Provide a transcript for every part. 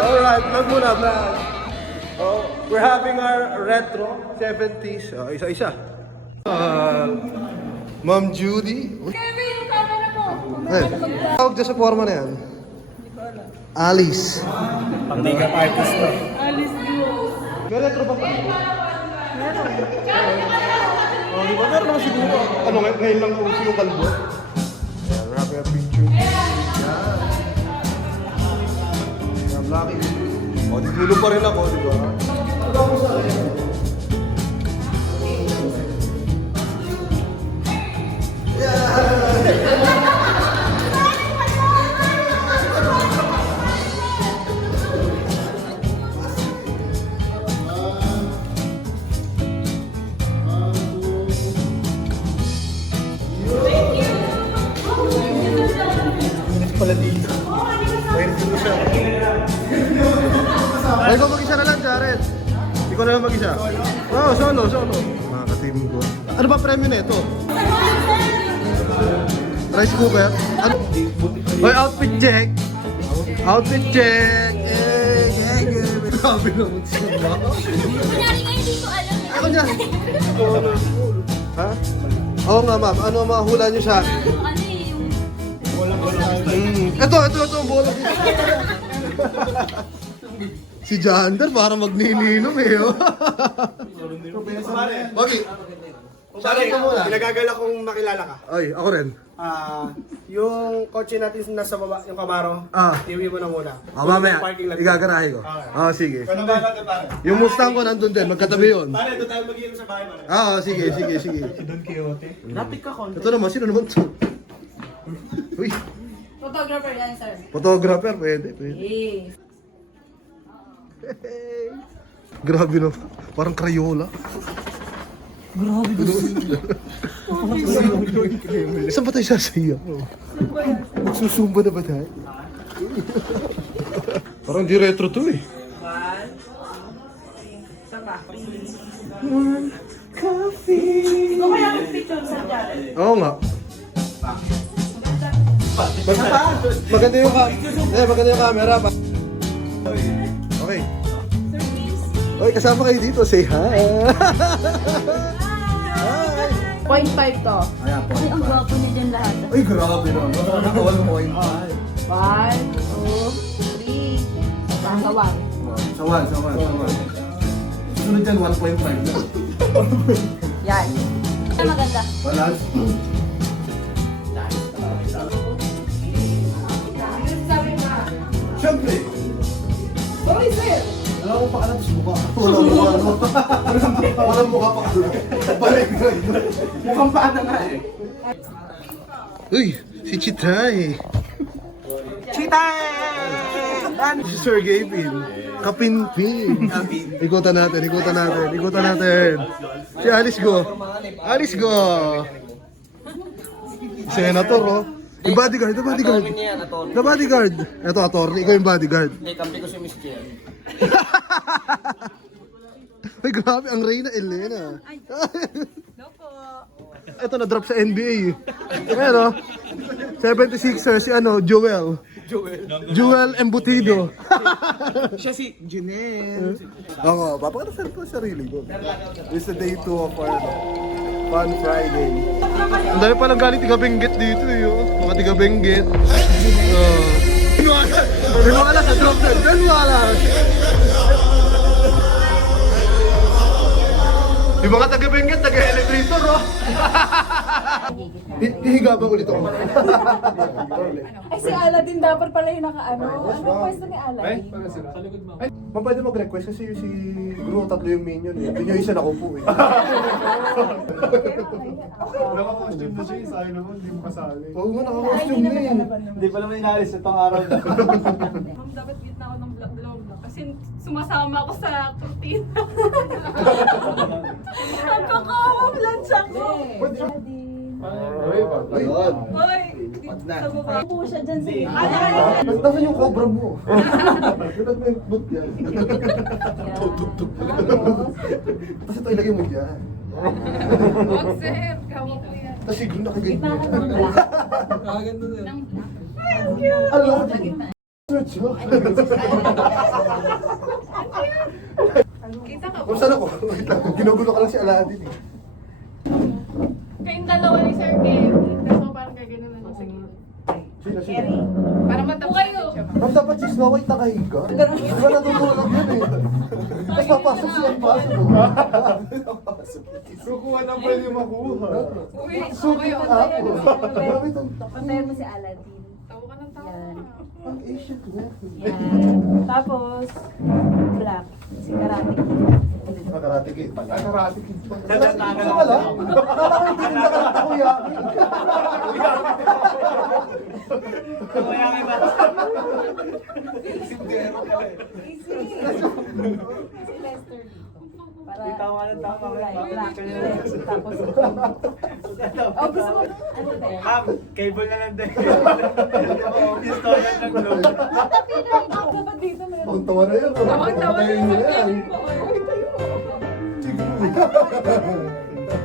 Alright, vlog muna, vlog. Oh, we're having our retro 70s. Oh, isa-isa. Ma'am Judy. Kevin, yung camera mo. Tawag dyan sa forma na yan. Alice. Pang-makeup artist to. Alice Go. May retro ba pa? Meron. Oh, di ba? Meron naman siguro. Ano, ngayon lang uso yung kalbo. Yan, we're having a picture. Yan. Yan, Lucky. O, di dulo pa rin ako, di ba? Ano ako sa akin? Pala dito. Pwede dito siya. Ay, ikaw mag-isa na lang, Jared. Ikaw na lang mag-isa. Oo, solo. Mga ka-team ko. Ano ba premyo na ito? Rice cooker? Ano? Hoy, outfit check! Outfit check! Grabe naman siya. Kunyari nga hindi ko alam. Ako dyan! Ha? Oo nga, ma'am. Ano ang mga hula niyo sa akin? Ano eh, yung... Ito ang bola dito. Si Jander para magnininom eh. Oh. Bagi. Pare, pinagagala kong makilala ka. Ay, ako rin. Yung kotse natin nasa baba, yung Camaro, iwi mo na muna. Mamaya, Parking lot. igagarahe ko. Sige. Ano ba natin, pare? Yung Mustang ko nandun din, magkatabi yun. Pare, ito tayo mag-inom sa bahay, pare. Sige. Si Don Quixote. Rapid ka, konti. Ito naman, sino naman to? Uy, Photographer yan, sir. photographer, pwede. Yes. Grabe no, parang Crayola. Grabe no. Saan ba tayo sasaya? Magsusumba na ba tayo? Parang di retro to eh. One coffee. Ikaw kaya mag-picture sa Jared? Oo nga. Maganda yung maganda yung camera. Okay. Oy, kasama kayo dito. Say hi. Hi. 0.5 to. Ayan po. Ay, ang gwapo niya dyan lahat. Ay, grabe naman. Nakakawal mo ko yung 1, 2, 3. Sasawang. Sawan. Susunod dyan, 1.5 na. Yan. Ay, maganda. Balas. Siyempre. Bakit sir? Wala akong pakalat sa mukha. Walang mukha pa. Balik. Mukhang paano nga eh. Uy, si Chitay. Si Sir Gavin. Kapinpin. Ikutan natin. Si Alice Go. Senator, oh. Yung bodyguard. The bodyguard. Ito, attorney. Ikaw yung bodyguard. Kampi ko si Miss Jen. Ay, grabe. Ang Reyna Elena. Ito, na-drop sa NBA. Ayan, oh. 76ers, si Joel Embutido. Siya si Junel. Ako, papakasal ko sarili ko. It's the day 2 of our Fun Friday. Ang dami palang galing tiga-benggit dito eh. Oh. Mga tiga-benggit. Binuala sa drop na. Binuala. Yung mga taga-benggit, taga-elevator oh. Hihiga ba ulit ako? Ay, si Aladdin dapat pala yung naka-ano. Anong pwesto ni Aladdin? Ma'am, pwede mag-request kasi si Gru, tatlo yung minion eh. Yun yung isa na po eh. Naka-costume na siya, sayang naman, hindi mo kasali. Oo nga, naka-costume na eh. Hindi pala may inalis itong araw na. Ma'am, dapat gitna ako ng vlog kasi sumasama ako sa kurtina. Nagkaka-vlog ako. Ayun. Hoy, sa baba. Po siya dyan sa Nasaan yung cobra mo? Dapat may boot yan. Tug-tug-tug. Tapos ito ilagay mo dyan. Wag sir, gawa ko yan. Tapos siguro nakaganyan. Ipakan mo ba? Ng black. Alam mo, Kita ka Kung ba? saan ako? Wait lang, ginugulo ka lang si Aladdin eh. Kayong dalawa ni Sir Kevin. Tapos ako parang gaganon lang sa gilid. Sino? Para matapos siya. Ma'am, dapat si Snow White nakahiga. Di ba natutulog yun eh? Tapos papasok siya ang pasok. Kukuha na pwede makuha. Uy, Suki ang ako. Grabe itong Patayin mo si Aladdin. tawa ka ng tawa. Yan. ang Asian ko. Yan. Tapos, black. Si Karate Kid. Karate Kid pala. Karate Kid pala. Gusto ka lang? Akala ko hindi nila karate ko yaki. Easy. Si Lester dito. Para kulay, black. Tapos, oh, gusto mo, ano ba yan? Cable na lang din. Installment ng globe. Dapat dito meron. Ang tawa na yan. Tawang-tawa na Patayin yung nila yan. Uy, tayo.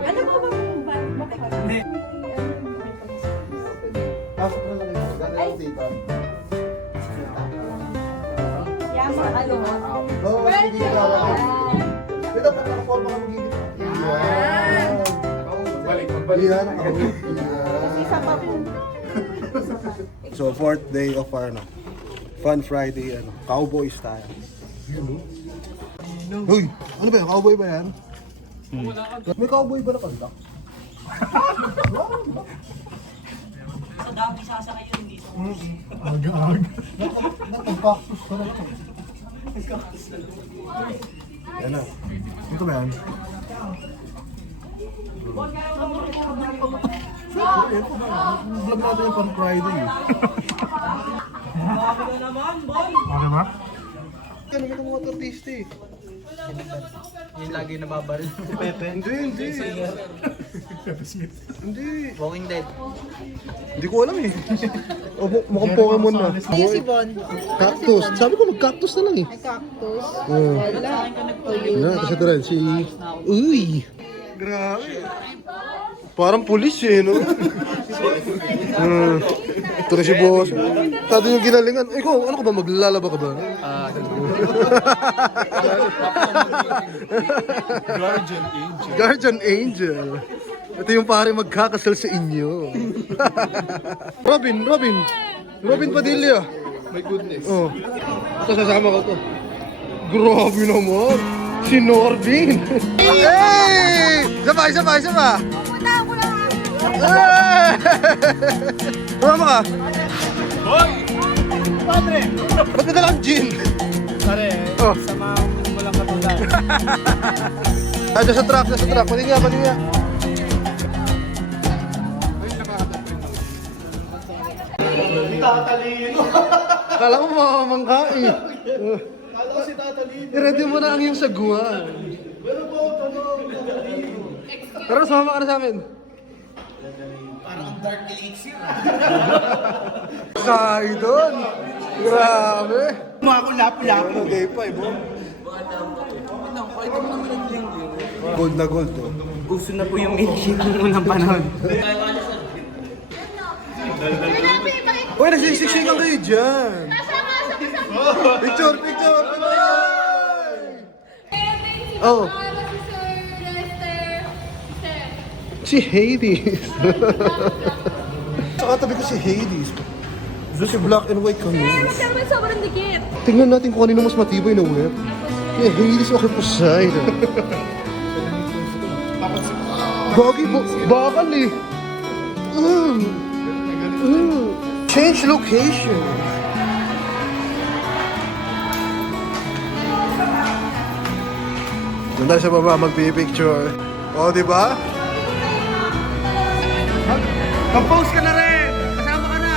Ano ba bakit? Pasok na lang ito. Gano'n ako dito. Yan, mga kalunga. Oo, sige dito. Hindi dapat nakaforma ka magiging. Yan. Yan. Isa pa po. So, fourth day of our Fun Friday, Cowboy style. Uy, ano ba yan? Cowboy ba yan? May cowboy ba na kanta? Sa dami sasakay yun, hindi sa Aga-aga. Nakapag-cactus ka na ito. Yan na. Ito ba yan? Vlog natin yung Fun Friday. Bago na naman, boy! Okay ba? Ano ka mga artista eh? Yung lagi nababaril si Pepe. Hindi. Hindi. Walking Dead. Hindi ko alam eh. O, mukhang Pokemon na. Si Bon. Cactus. Sabi ko mag-cactus na lang eh. Ay, cactus. Oo. Wala. Sa akin ka nagtuyo. Yan, kasi ito rin, si... Uy! Grabe. Parang pulis eh, no? Ito na si boss. Tato yung ginalingan. Ikaw, ano ka ba? Maglalaba ka ba? Guardian Angel. Ito yung pare magkakasal sa inyo. Robin Padilla. My goodness. Oh. Ito sasama ko to. Grabe naman. Si Norbin. Hey! Isa pa. Hey! Mama ka? Hoy! Padre! Ba't ka dalang gin? Pare, Oh. sama mo lang katulad. Nasa sa truck. Pati nga. Tatalino. Kala mo mamamangkain. Kala ko si Tatalino. I-ready mo na ang iyong saguan. Pero po, Tatalino. Pero sumama ka na sa amin. Parang ang dark elixir. Kain doon. Grabe. Mga ko lap-lap. Ano, day 5, oh. Gold na gold, oh. Gusto na po yung issue ng unang panahon. Uy, nagsisiksikan kayo dyan. Picture. Oh, si Hades. Saka tabi ko si Hades. Doon si black and white kami. Magkaroon sobrang dikit. Tingnan natin kung kanino mas matibay na web. Si Hades o kay Poseidon. Gagi, bakal eh. Change location. Doon tayo sa baba magpipicture. O, diba? Mag-post ka na rin. Kasama ka na.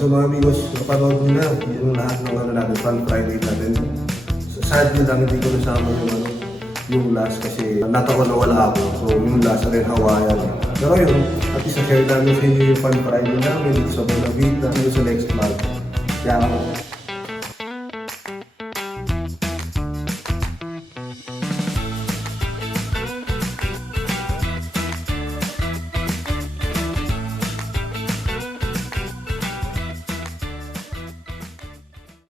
So mga amigos, napanood mo na yung lahat ng natin, Fun Friday natin. So, sadly lang hindi ko nasama yung last kasi natawa na wala ako. So yung last rin Hawaiian. Pero yun, at least share namin sa inyo yung fun Friday namin dito sa Buena Vista, dito sa next vlog. Kaya